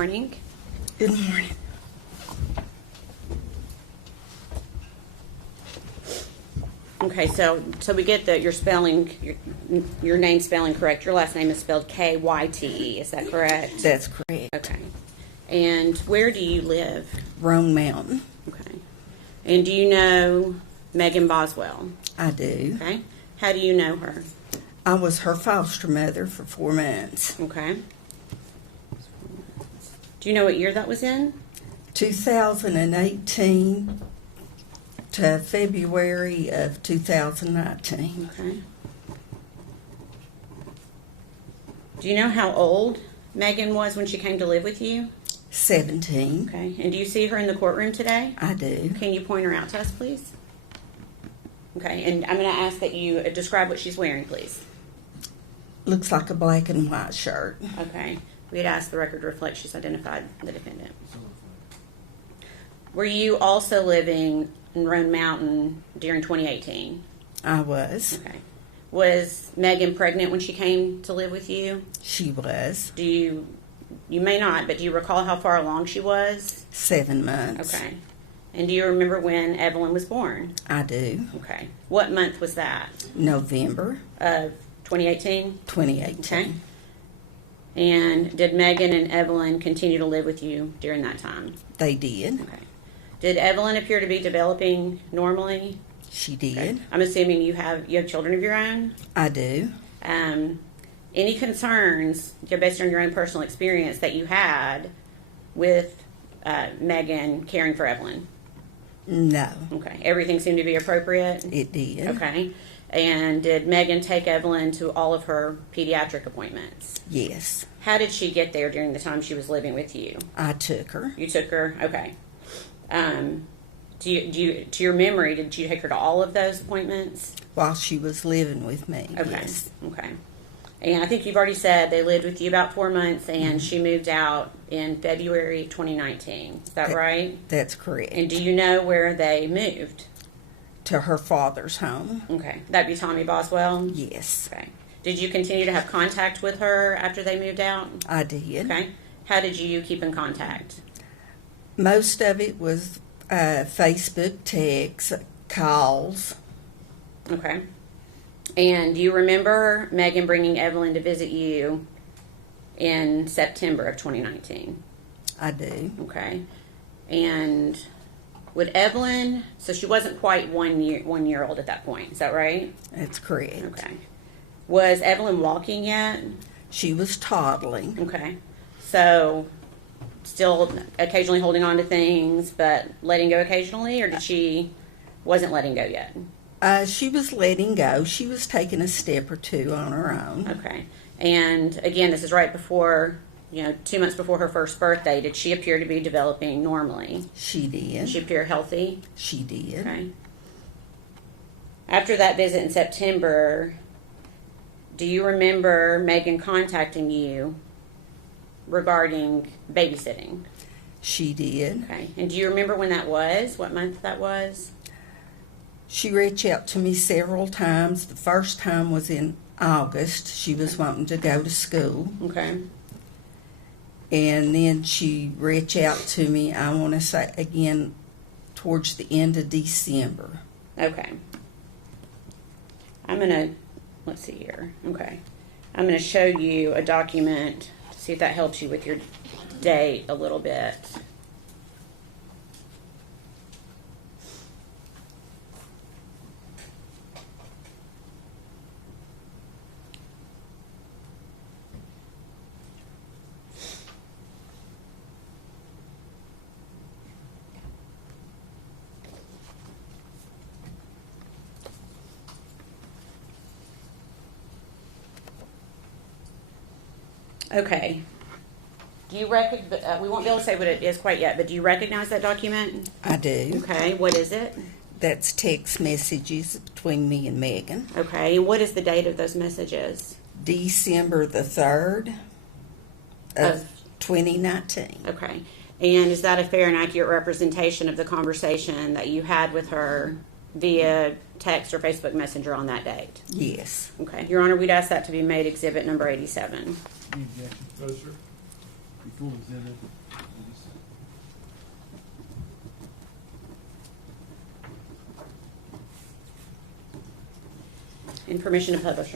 morning. Good morning. Okay, so we get that you're spelling your name spelling correct. Your last name is spelled Kyte. Is that correct? That's correct. Okay. And where do you live? Roan Mountain. Okay. And do you know Megan Boswell? I do. Okay. How do you know her? I was her foster mother for 4 months. Okay. Do you know what year that was in? 2018 to February of 2019. Okay. Do you know how old Megan was when she came to live with you? 17. Okay. And do you see her in the courtroom today? I do. Can you point her out to us, please? Okay. And I'm going to ask that you describe what she's wearing, please. Looks like a black and white shirt. Okay. We had asked the record to reflect she's identified the defendant. Were you also living in Roan Mountain during 2018? I was. Okay. Was Megan pregnant when she came to live with you? She was. Do you may not, but do you recall how far along she was? 7 months. Okay. And do you remember when Evelyn was born? I do. Okay. What month was that? November Of 2018? 2018. Okay. And did Megan and Evelyn continue to live with you during that time? They did. Okay. Did Evelyn appear to be developing normally? She did. Okay. I'm assuming you have children of your own? I do. Any concerns, based on your own personal experience, that you had with Megan caring for Evelyn? No. Okay. Everything seemed to be appropriate? It did. Okay. And did Megan take Evelyn to all of her pediatric appointments? Yes. How did she get there during the time she was living with you? I took her. You took her? Okay. To your memory, did you take her to all of those appointments? While she was living with me. Okay. Yes. Okay. And I think you've already said they lived with you about 4 months, and she moved out in February 2019. Is that right? That's correct. And do you know where they moved? To her father's home. Okay. That'd be Tommy Boswell? Yes. Okay. Did you continue to have contact with her after they moved out? I did. Okay. How did you keep in contact? Most of it was Facebook texts, calls. Okay. And do you remember Megan bringing Evelyn to visit you in September of 2019? I do. Okay. And would Evelyn, so she wasn't quite 1 year old at that point, is that right? That's correct. Okay. Was Evelyn walking yet? She was toddling. Okay. So still occasionally holding on to things, but letting go occasionally, or did she wasn't letting go yet? She was letting go. She was taking a step or two on her own. Okay. And again, this is right before, 2 months before her first birthday. Did she appear to be developing normally? She did. Did she appear healthy? She did. Okay. After that visit in September, do you remember Megan contacting you regarding babysitting? She did. Okay. And do you remember when that was? What month that was? She reached out to me several times. The first time was in August. She was wanting to go to school. Okay. And then she reached out to me, I want to say, again, towards the end of December. Okay. Let's see here. Okay. I'm going to show you a document to see if that helps you with your date a little bit. Okay. Do you we won't be able to say what it is quite yet, but do you recognize that document? I do. Okay. What is it? That's text messages between me and Megan. Okay. And what is the date of those messages? December the 3rd of 2019. Okay. And is that a fair and accurate representation of the conversation that you had with her via text or Facebook Messenger on that date? Yes. Okay. Your Honor, we'd ask that to be made exhibit number 87. No, sir. before was in it. And permission to publish.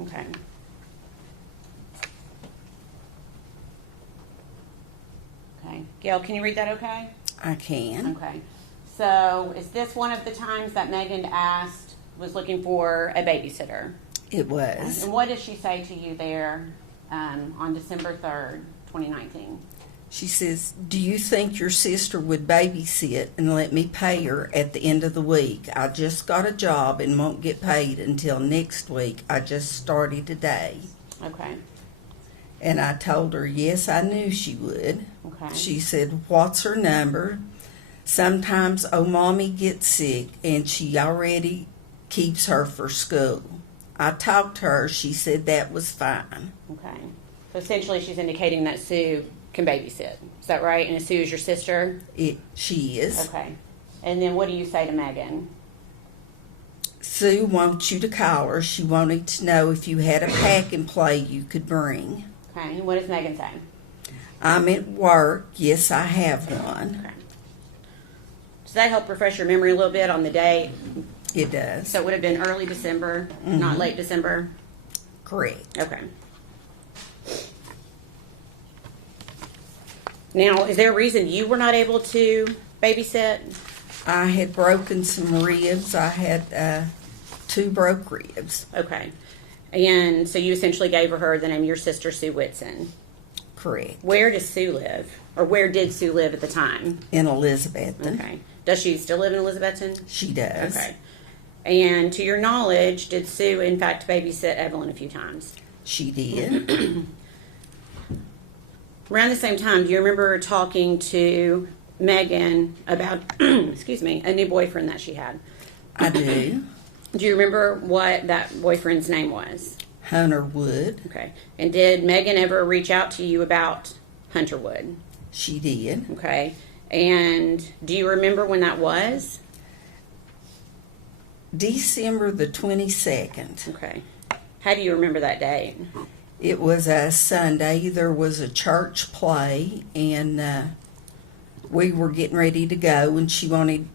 Okay. Okay. Gail, can you read that okay? I can. Okay. So is this one of the times that Megan was looking for a babysitter? It was. And what did she say to you there on December 3rd, 2019? She says, "Do you think your sister would babysit and let me pay her at the end of the week? I just got a job and won't get paid until next week. I just started today." Okay. And I told her, yes, I knew she would. Okay. She said, "What's her number? Sometimes mommy gets sick and she already keeps her for school." I talked to her. She said that was fine. Okay. So essentially she's indicating that Sue can babysit. Is that right? And Sue is your sister? She is. Okay. And then what do you say to Megan? Sue wants you to call her. She wanted to know if you had a pack and play you could bring. Okay. And what does Megan say? I'm at work. Yes, I have one. Okay. Does that help refresh your memory a little bit on the date? It does. So it would have been early December, not late December? Correct. Okay. Now, is there a reason you were not able to babysit? I had broken some ribs. I had 2 broke ribs. Okay. And so you essentially gave her the name of your sister, Sue Whitson. Correct. Where does Sue live? Or where did Sue live at the time? In Elizabethton. Okay. Does she still live in Elizabethton? She does. Okay. And to your knowledge, did Sue, in fact, babysit Evelyn a few times? She did. Around the same time, do you remember talking to Megan about, excuse me, a new boyfriend that she had? I do. Do you remember what that boyfriend's name was? Hunter Wood. Okay. And did Megan ever reach out to you about Hunter Wood? She did. Okay. And do you remember when that was? December the 22nd. Okay. How do you remember that date? It was a Sunday. There was a church play, and we were getting ready to go, and she wanted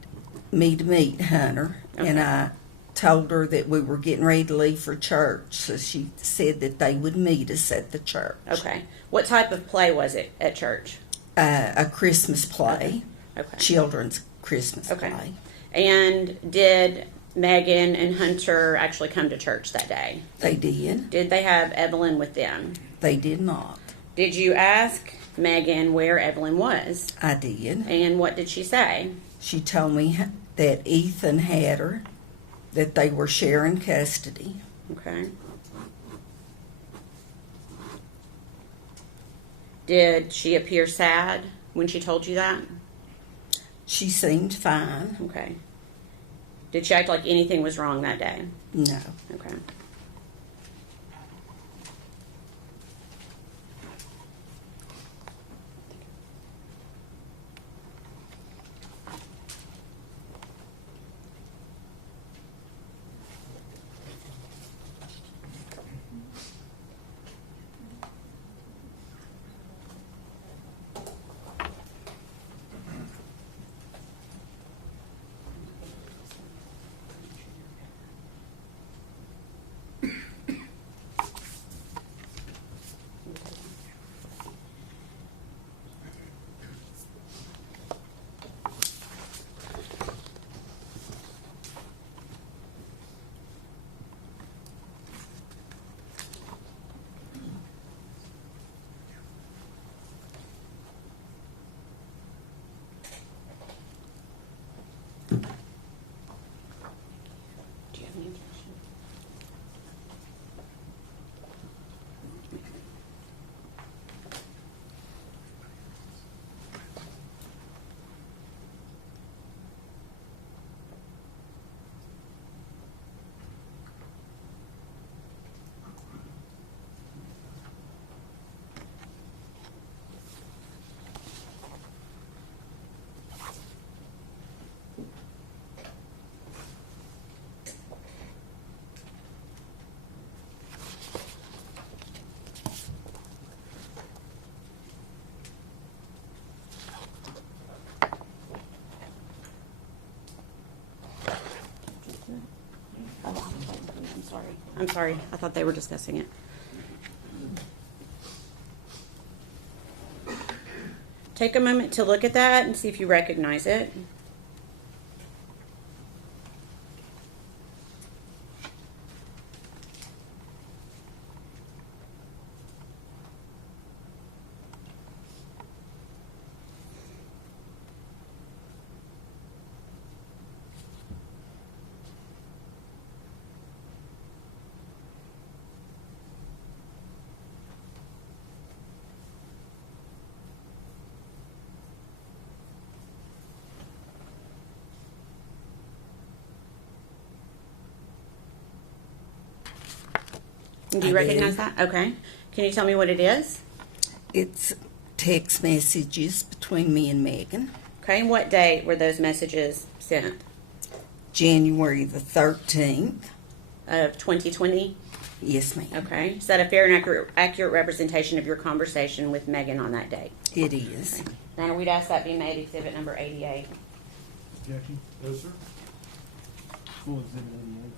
me to meet Hunter. Okay. And I told her that we were getting ready to leave for church, so she said that they would meet us at the church. Okay. What type of play was it at church? A Christmas play. Okay. Children's Christmas Okay. play. And did Megan and Hunter actually come to church that day? They did. Did they have Evelyn with them? They did not. Did you ask Megan where Evelyn was? I did. And what did she say? She told me that Ethan had her, that they were sharing custody. Okay. Did she appear sad when she told you that? She seemed fine. Okay. Did she act like anything was wrong that day? No. Okay. Oh, I'm sorry. I'm sorry. I thought they were discussing it. Take a moment to look at that and see if you recognize it. Do you recognize that? Okay. Can you tell me what it is? It's text messages between me and Megan. Okay. And what date were those messages sent? January the 13th. Of 2020? Yes, ma'am. Okay. Is that a fair and accurate representation of your conversation with Megan on that date? It is. Okay. Now, we'd ask that be made exhibit number 88. Objection? No, sir. Full exhibit 88.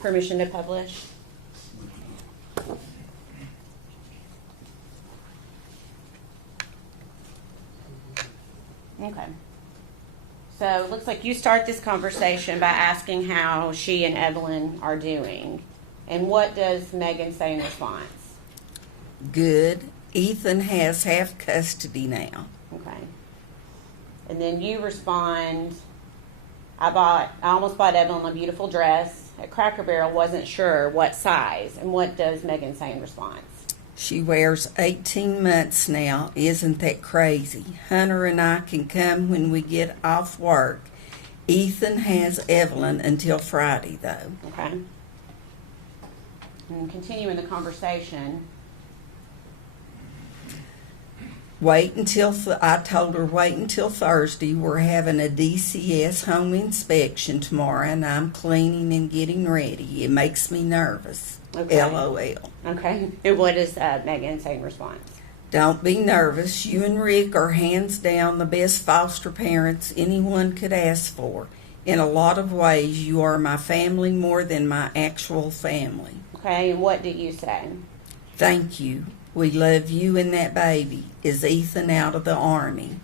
Permission to publish? Okay. So it looks like you start this conversation by asking how she and Evelyn are doing. And what does Megan say in response? Good. Ethan has half custody now. Okay. And then you respond, I almost bought Evelyn a beautiful dress at Cracker Barrel, wasn't sure what size. And what does Megan say in response? She wears 18 months now. Isn't that crazy? Hunter and I can come when we get off work. Ethan has Evelyn until Friday, though. Okay. And continuing the conversation. I told her wait until Thursday. We're having a DCS home inspection tomorrow, and I'm cleaning and getting ready. It makes me nervous. Okay. LOL. Okay. And what does Megan say in response? Don't be nervous. You and Rick are hands down the best foster parents anyone could ask for. In a lot of ways, you are my family more than my actual family. Okay. And what do you say? Thank you. We love you and that baby. Is Ethan out of the Army?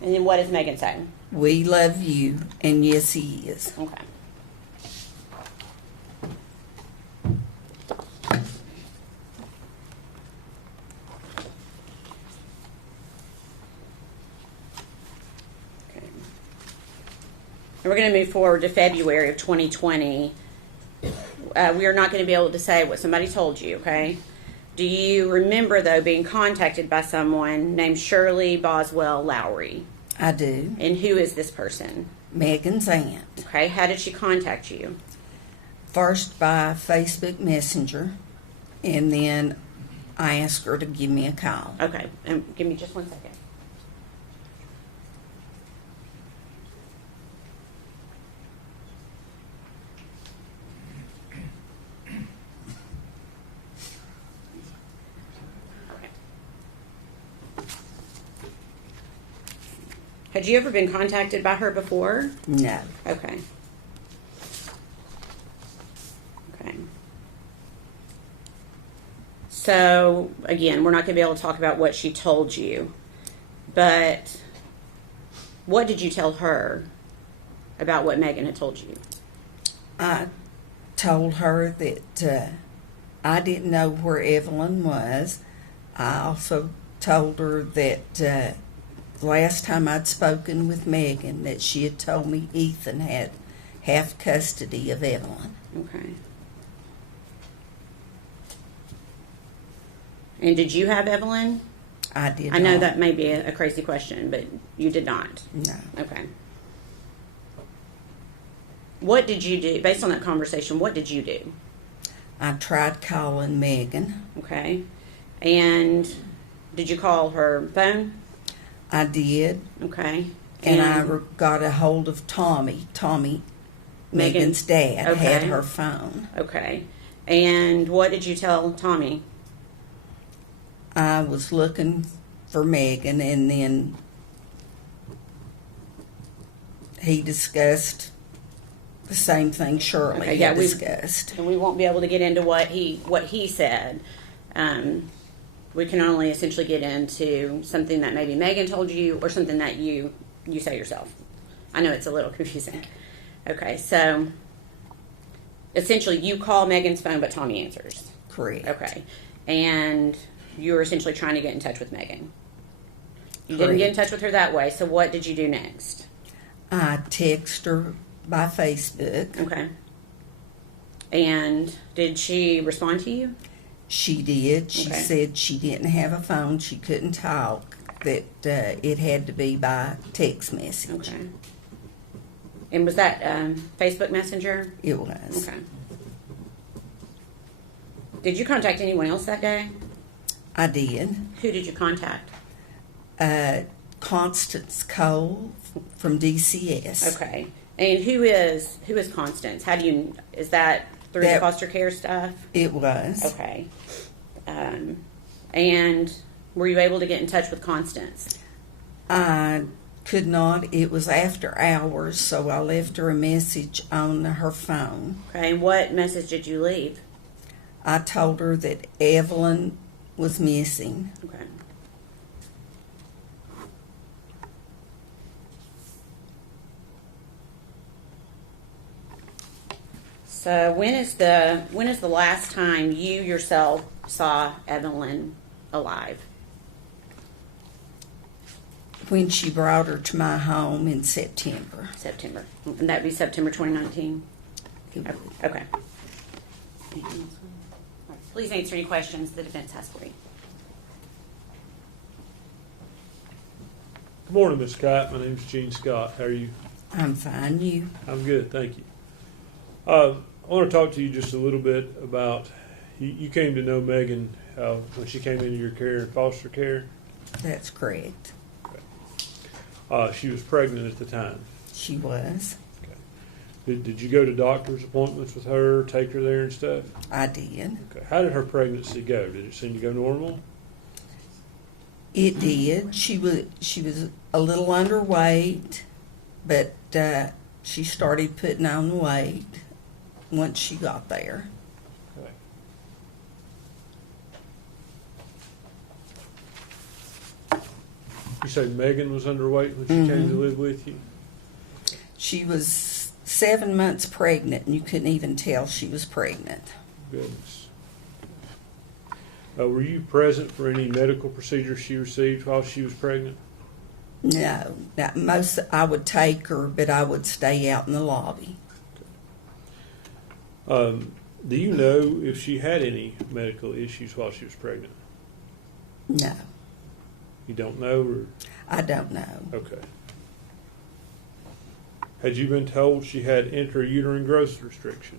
And then what does Megan say? We love you, and yes, he is. Okay. And we're going to move forward to February of 2020. We are not going to be able to say what somebody told you, okay? Do you remember, though, being contacted by someone named Shirley Boswell Lowry? I do. And who is this person? Megan's aunt. Okay, how did she contact you? First by Facebook Messenger, and then I asked her to give me a call. Okay, and give me just 1 second. Had you ever been contacted by her before? No. Okay. Okay. So, again, we're not going to be able to talk about what she told you, but what did you tell her about what Megan had told you? I told her that I didn't know where Evelyn was. I also told her that last time I'd spoken with Megan that she had told me Ethan had half custody of Evelyn. Okay. And did you have Evelyn? I did I know not. that may be a crazy question, but you did not. No. Okay. What did you do? Based on that conversation, what did you do? I tried calling Megan. Okay. And did you call her phone? I did. Okay. And I got a hold of Tommy. Megan's dad, okay. had her phone. Okay. And what did you tell Tommy? I was looking for Megan, and then he discussed the same thing Shirley Okay, yeah, had we- discussed. And we won't be able to get into what he said. We can only essentially get into something that maybe Megan told you or something that you say yourself. I know it's a little confusing. Okay, so essentially you call Megan's phone, but Tommy answers. Correct. Okay, and you were essentially trying to get in touch with Megan. You didn't get in touch with her that way, so what did you do next? I texted her by Facebook. Okay. And did she respond to you? She did. She Okay. said she didn't have a phone. She couldn't talk. That it had to be by text message. Okay. And was that Facebook Messenger? It was. Okay. Did you contact anyone else that day? I did. Who did you contact? Constance Cole from DCS. Okay. And who is Constance? How do you, is that through the That- foster care stuff? It was. Okay. And were you able to get in touch with Constance? I could not. It was after hours, so I left her a message on her phone. Okay. And what message did you leave? I told her that Evelyn was missing. Okay. So when is the last time you yourself saw Evelyn alive? When she brought her to my home in September. September. And that'd be September 2019? Okay. Please answer any questions the defense has for you. Good morning, Ms. Scott. My name's Gene Scott. How are you? I'm fine. You? I'm good, thank you. I want to talk to you just a little bit about, you came to know Megan when she came into your care in foster care. That's correct. She was pregnant at the time. She was. Did you go to doctor's appointments with her, take her there and stuff? I did. Okay. How did her pregnancy go? Did it seem to go normal? It did. She was a little underweight, but she started putting on weight once she got there. Okay. You say Megan was underweight when she came to live with you? She was 7 months pregnant, and you couldn't even tell she was pregnant. Goodness. Were you present for any medical procedures she received while she was pregnant? No, I would take her, but I would stay out in the lobby. Do you know if she had any medical issues while she was pregnant? No, You don't know, or I don't know. okay. Had you been told she had intrauterine growth restriction?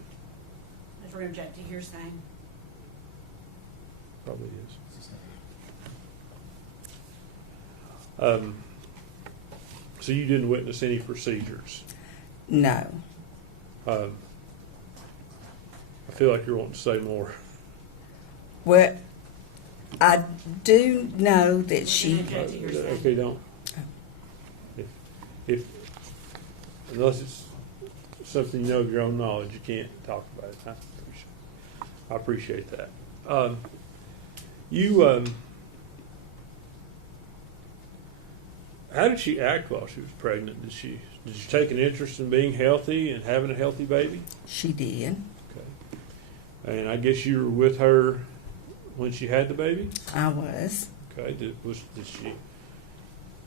If we're object to hearsay. Probably is. So you didn't witness any procedures. No. I feel like you're wanting to say more. Well, I do know that she. Object to hearsay. Okay, don't. If unless it's something you know of your own knowledge, you can't talk about it. I appreciate that. How did she act while she was pregnant? Did you take an interest in being healthy and having a healthy baby? She did. Okay. And I guess you were with her when she had the baby? I was. Okay. Did she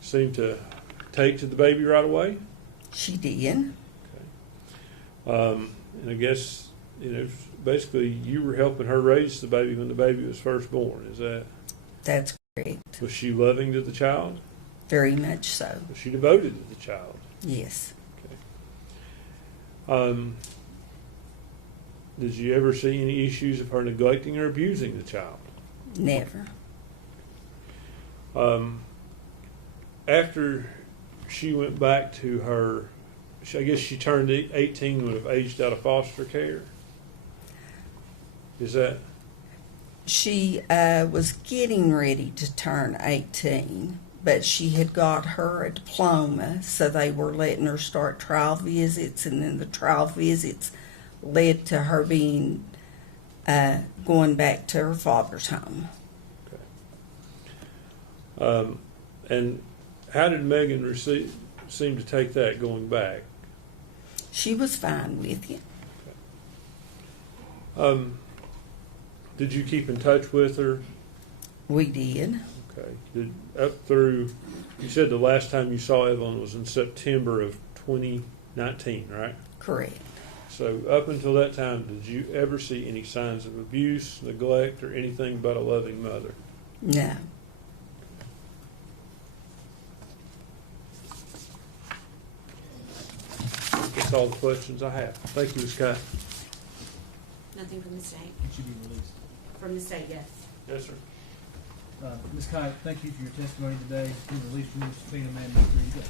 seem to take to the baby right away? She did. And I guess, basically you were helping her raise the baby when the baby was first born. That's correct. Was she loving to the child? Very much so. Was she devoted to the child? Yes. Did you ever see any issues of her neglecting or abusing the child? Never. After she went back to her, I guess she turned 18 and would have aged out of foster care. Is that? She was getting ready to turn 18, but she had got her a diploma, so they were letting her start trial visits, and then the trial visits led to her being going back to her father's home. And how did Megan seem to take that going back? She was fine with it. Did you keep in touch with her? We did. Okay. Up through, you said the last time you saw Evelyn was in September of 2019, right? Correct. So up until that time, did you ever see any signs of abuse, neglect, or anything but a loving mother? No. That's all the questions I have. Thank you, Ms. Scott. Nothing from the state. It should be released. From the state, yes. Yes, sir. Ms. Kite, thank you for your testimony today. It's been released from Mr. Fina, man, Mr. Green.